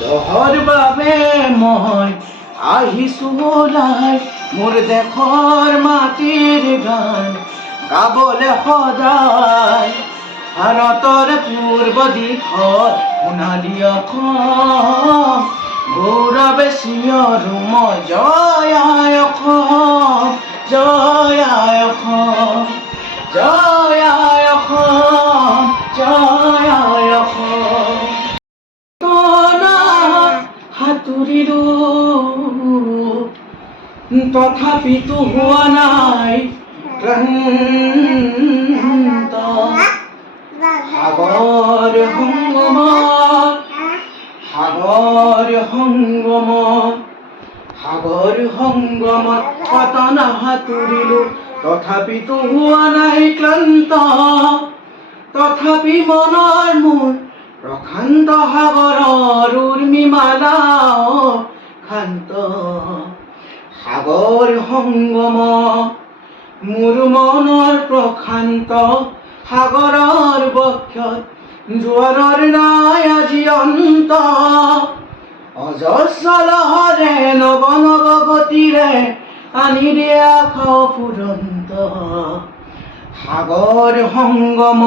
তহৰ বাবে মই আহিছো ওলাই মোৰ দেশৰ মাটিৰ গান গাবলে সদায় ভাৰতৰ পূৰ্ব দিশত সোণালী অসম গৌৰৱে চিঞৰো মই জয় আই অসম জয় আই অসম জয় আই অসম জয় আই অসম সাঁতুৰিলো তথাপিতো হোৱা নাই ক্লান্ত সাগৰ সংগমত পাতনা সাঁতুৰিলো তথাপিতো হোৱা নাই ক্লান্ত তথাপি মনৰ মোৰ প্ৰশান্ত সাগৰৰ উৰ্মিমালা শান্ত সাগৰ সংগম মোৰ মনৰ প্ৰশান্ত সাগৰৰ বক্ষত জোৱাৰৰ নাই আজি অন্ত অজস্ৰ লহৰে নৱ নৱ গতিৰে আনি দিয়া ফুৰন্ত সাগৰ সংগম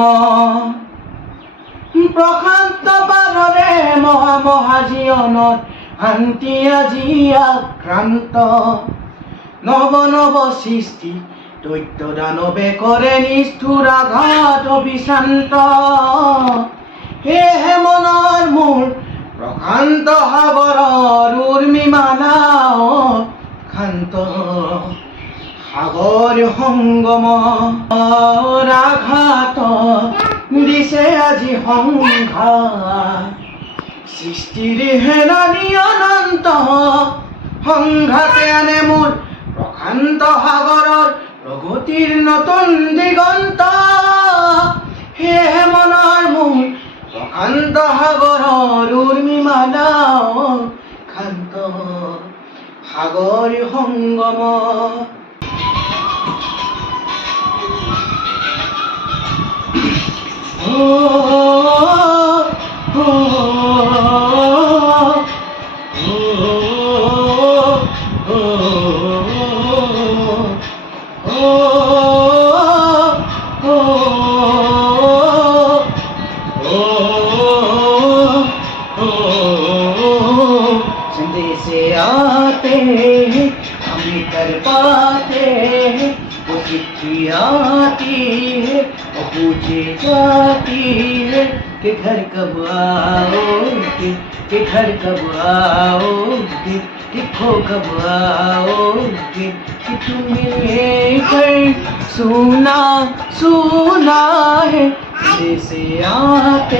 প্ৰশান্ত পাৰৰে মহাজীৱনত শান্তি আজি আক্ৰান্ত নৱ নৱ সৃষ্টি দৈত্য দানৱে কৰে নিষ্ঠুৰ আঘাত অবিশ্ৰান্ত সেয়েহে মনৰ মোৰ প্ৰশান্ত সাগৰৰ উৰ্মিমালা শান্ত সাগৰ সংগম আঘাত দিছে আজি সংঘাত সৃষ্টিৰ হেৰানি অনন্ত সংঘাতে আনে মোৰ প্ৰশান্ত সাগৰৰ প্ৰগতিৰ নতুন দিগন্ত সেয়েহে মনৰ মোৰ প্ৰশান্ত সাগৰৰ উৰ্মিমালা শান্ত সাগৰ সংগম से आते हैं हम कर पाते हैं वो चिट्ठी आती है वो पूछे जाती है कि घर कब आओगे कि घर कब आओगे देखो कब आओगे कि तुम मिले कर सुना सुना है से आते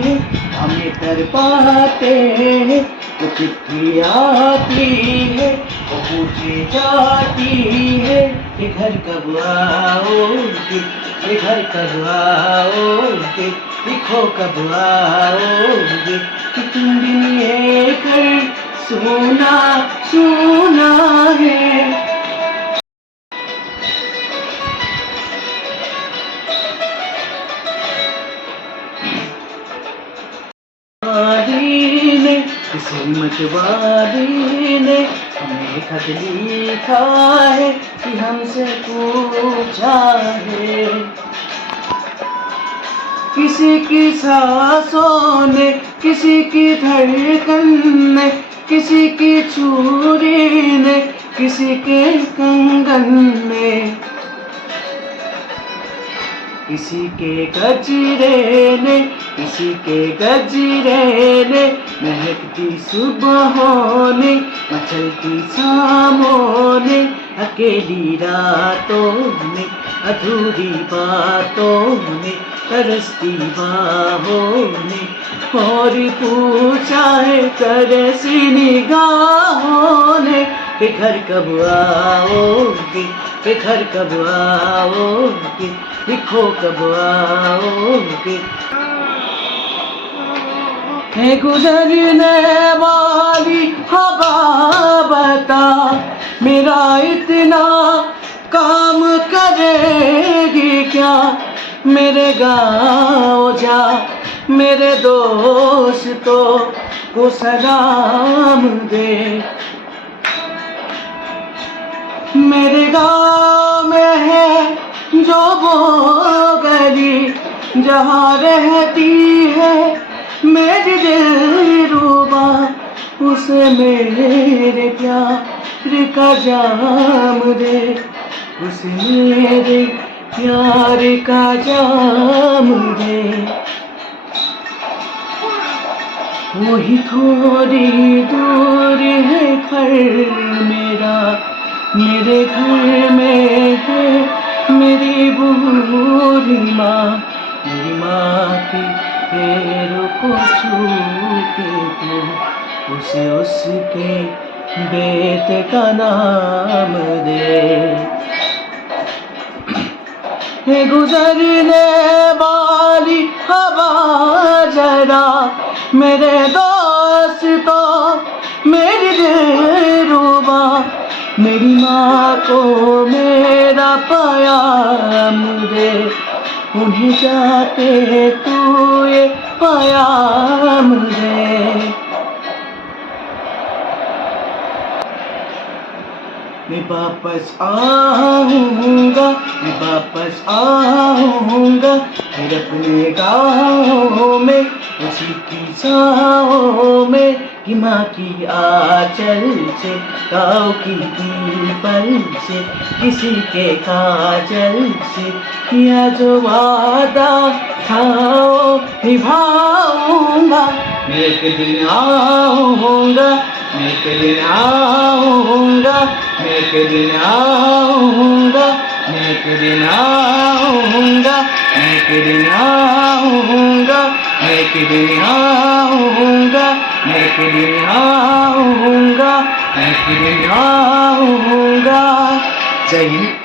हैं हमें कर पाते हैं वो चिट्ठी आती है वो पूछी जाती है कि घर कब आओगे कि घर कब आओगे देखो कब आओगे कि तुम दिन लेकर सोना सोना है किस्मत वाली ने हमें खत लिखा है कि हमसे पूछा है किसी की सांसों ने किसी की धड़कन ने किसी की छुरी ने किसी के कंगन ने किसी के गजरे ने किसी के गजरे ने महकती सुबहों ने मचलती शामों ने अकेली रातों ने अधूरी बातों ने तरसती बाहों ने और पूछा है तरसी निगाहों ने कि घर कब आओगे कि घर कब आओगे देखो कब आओगे है गुजरने वाली हवा बता मेरा इतना काम करेगी क्या मेरे गाँव जा मेरे दोस्तों को सलाम दे। मेरे गाँव में है जो वो गली जहाँ रहती है मेरी दिलरुबा, उसे मेरे प्यार का जाम दे, उसे मेरे प्यार का जाम दे। वही थोड़ी दूर है घर मेरा, मेरे घर में है मेरी बूढ़ी माँ, मेरी माँ के पैरों को छू के तू उसे उसके बेटे का नाम दे। है गुजरने वाली हवा जरा मेरे दोस्तों मेरी दिलरुबा, मेरी माँ को मेरा प्याम दे, उन्हें जाके तू ये प्याम दे। मैं वापस आऊँगा, मैं वापस आऊँगा फिर अपने गाँव में, उसी की छाँव में कि माँ की आँचल से, गाँव की पीपल से, किसी के काजल से किया जो वादा था वो निभाऊँगा। मैं एक दिन आऊँगा, मैं एक दिन आऊँगा, मैं एक दिन आऊँगा, मैं एक दिन आऊँगा, मैं एक दिन आऊँगा, मैं एक दिन आऊँगा, मैं एक दिन आऊँगा, मैं एक दिन आऊँगा। जय हिंद।